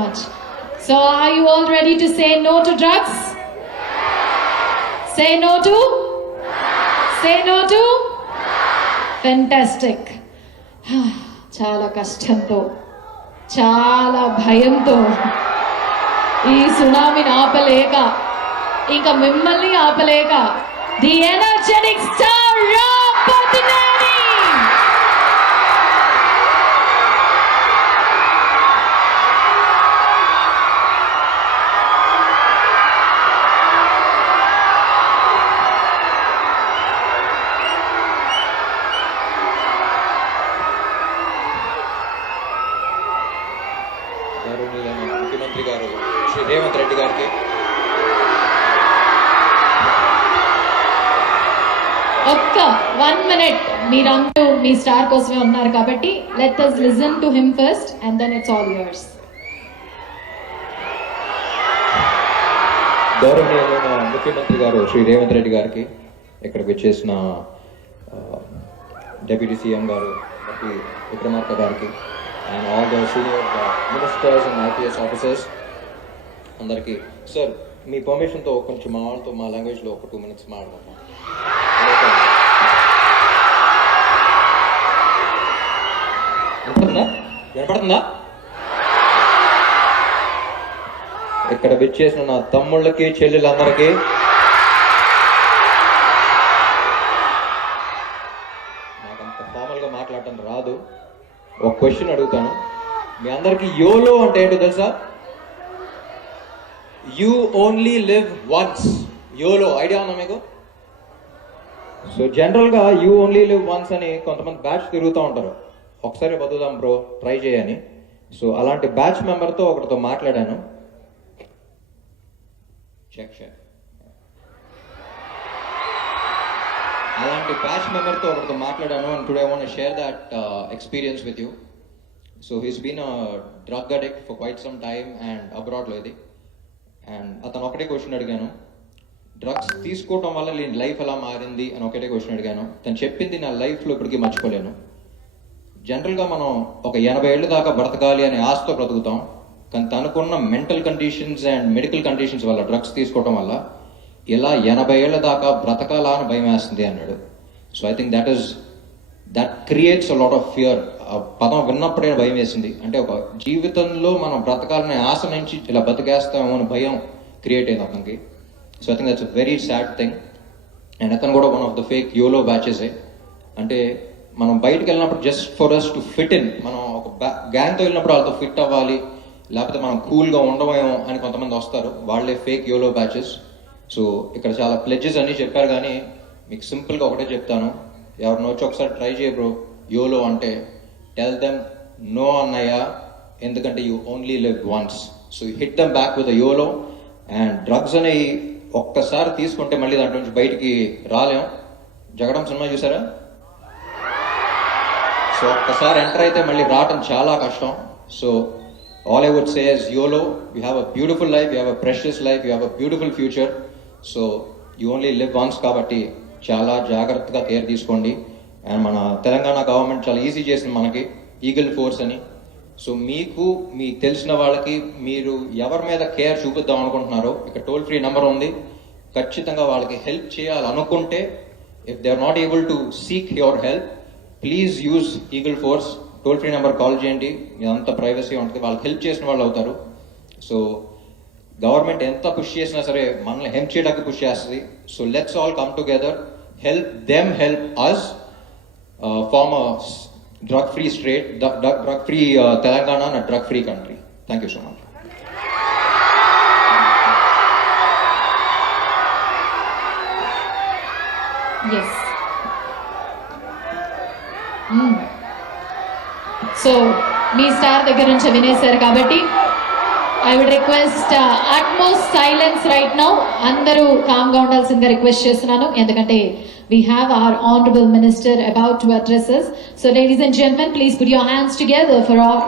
much. So are you all ready to say no to drugs? Say no to? Say no to? Fantastic. చాలా కష్టంతో చాలా భయంతో ఈ సునామీని ఆపలేక ఇంకా మిమ్మల్ని ఆపలేక the energetic star Ram Pothineni ముఖ్యమంత్రి గారు శ్రీ రేవంత్ రెడ్డి గారికి ఒక్క 1 minute మీరందరూ మీ స్టార్ కోసమే ఉన్నారు కాబట్టి let us listen to him first and then it's all yours. గౌరవనీయులైన ముఖ్యమంత్రి గారు శ్రీ రేవంత్ రెడ్డి గారికి ఇక్కడికి వచ్చేసిన డిప్యూటీ సీఎం గారు విక్రమార్క గారికి and all the senior ministers and IPS officers అందరికీ సార్ మీ పర్మిషన్తో కొంచెం మా వాళ్ళతో మా లాంగ్వేజ్లో ఒక 2 minutes మాట్లాడతాం. వినపడుతుందా? ఇక్కడ విచ్చేసిన నా తమ్ముళ్ళకి చెల్లెలందరికీ నాకంత ఫార్మల్గా మాట్లాడటం రాదు. ఒక క్వశ్చన్ అడుగుతాను, మీ అందరికీ యోలో అంటే ఏంటో తెలుసా? You only live once. YOLO idea ఉందా మీకు? సో జనరల్గా యూ ఓన్లీ లివ్ వన్స్ అని కొంతమంది బ్యాచ్ తిరుగుతూ ఉంటారు, ఒకసారి బతుకుదాం బ్రో ట్రై చేయని. సో అలాంటి బ్యాచ్ మెంబర్తో ఒకటితో మాట్లాడాను. అలాంటి బ్యాచ్ మెంబర్తో ఒకటితో మాట్లాడాను and today I want to share that experience with you. So he's been a drug addict for quite some time and అబ్రాడ్లో ఇది. అండ్ అతను ఒకటే క్వశ్చన్ అడిగాను, డ్రగ్స్ తీసుకోవటం వల్ల నేను లైఫ్ ఎలా మారింది అని ఒకటే క్వశ్చన్ అడిగాను. తను చెప్పింది నా లైఫ్లో ఇప్పటికీ మర్చిపోలేను. జనరల్గా మనం ఒక 80 ఏళ్ళ దాకా బ్రతకాలి అనే ఆశతో బ్రతుకుతాం, కానీ తనకున్న mental conditions and medical conditions వల్ల డ్రగ్స్ తీసుకోవటం వల్ల ఇలా 80 ఏళ్ళ దాకా బ్రతకాలా అని భయం వేస్తుంది అన్నాడు. So I think that creates a lot of fear. ఆ పదం విన్నప్పుడే భయం వేసింది. అంటే ఒక జీవితంలో మనం బ్రతకాలనే ఆశ నుంచి ఇలా బతికేస్తామో అని భయం క్రియేట్ అయింది అతనికి. So I think that's a very sad thing. And అతను కూడా one of the fake YOLO బ్యాచెసే. అంటే మనం బయటకు వెళ్ళినప్పుడు just for us to fit in, మనం ఒక గ్యాంగ్తో వెళ్ళినప్పుడు వాళ్ళతో ఫిట్ అవ్వాలి, లేకపోతే మనం కూల్గా ఉండమేమో అని కొంతమంది వస్తారు, వాళ్ళే ఫేక్ యోలో బ్యాచెస్. సో ఇక్కడ చాలా ప్లెడ్జెస్ అన్నీ చెప్పారు, కానీ మీకు సింపుల్గా ఒకటే చెప్తాను, ఎవరిని వచ్చి ఒకసారి ట్రై చేయ బ్రో యోలో అంటే టెల్ దెమ్ నో అన్నయ్య, ఎందుకంటే you only live once. So hit them back with YOLO. And drugs అనేవి ఒక్కసారి తీసుకుంటే మళ్ళీ దాంట్లో నుంచి బయటికి రాలేం. జగడం సినిమా చూసారా? సో ఒక్కసారి ఎంటర్ అయితే మళ్ళీ రావటం చాలా కష్టం. So all I would say is YOLO, you have a beautiful life, you have a precious life, you have a beautiful future. So you only live once కాబట్టి చాలా జాగ్రత్తగా కేర్ తీసుకోండి. అండ్ మన తెలంగాణ గవర్నమెంట్ చాలా ఈజీ చేసింది మనకి ఈగల్ ఫోర్స్ అని. సో మీకు తెలిసిన వాళ్ళకి మీరు ఎవరి మీద కేర్ చూపిద్దాం అనుకుంటున్నారో ఇక్కడ టోల్ ఫ్రీ నెంబర్ ఉంది, ఖచ్చితంగా వాళ్ళకి హెల్ప్ చేయాలనుకుంటే if they are not able to seek your help, please use eagle force. Toll free number call చేయండి, ఇదంతా ప్రైవసీ ఉంటుంది, వాళ్ళకి హెల్ప్ చేసిన వాళ్ళు అవుతారు. సో గవర్నమెంట్ ఎంత పుష్ చేసినా సరే మనల్ని హెల్ప్ చేయడానికి పుష్ చేస్తుంది. So let's all come together, help them, help us, form a drug free state, drug free Telangana and drug free country. Thank you so much. Yes. So మీ స్టార్ దగ్గర నుంచి వినేశారు కాబట్టి I would request utmost silence right now. అందరూ కామ్గా ఉండాల్సిందిగా రిక్వెస్ట్ చేస్తున్నాను, ఎందుకంటే we have our honorable minister about to address us. So ladies and gentlemen, please put your hands together for our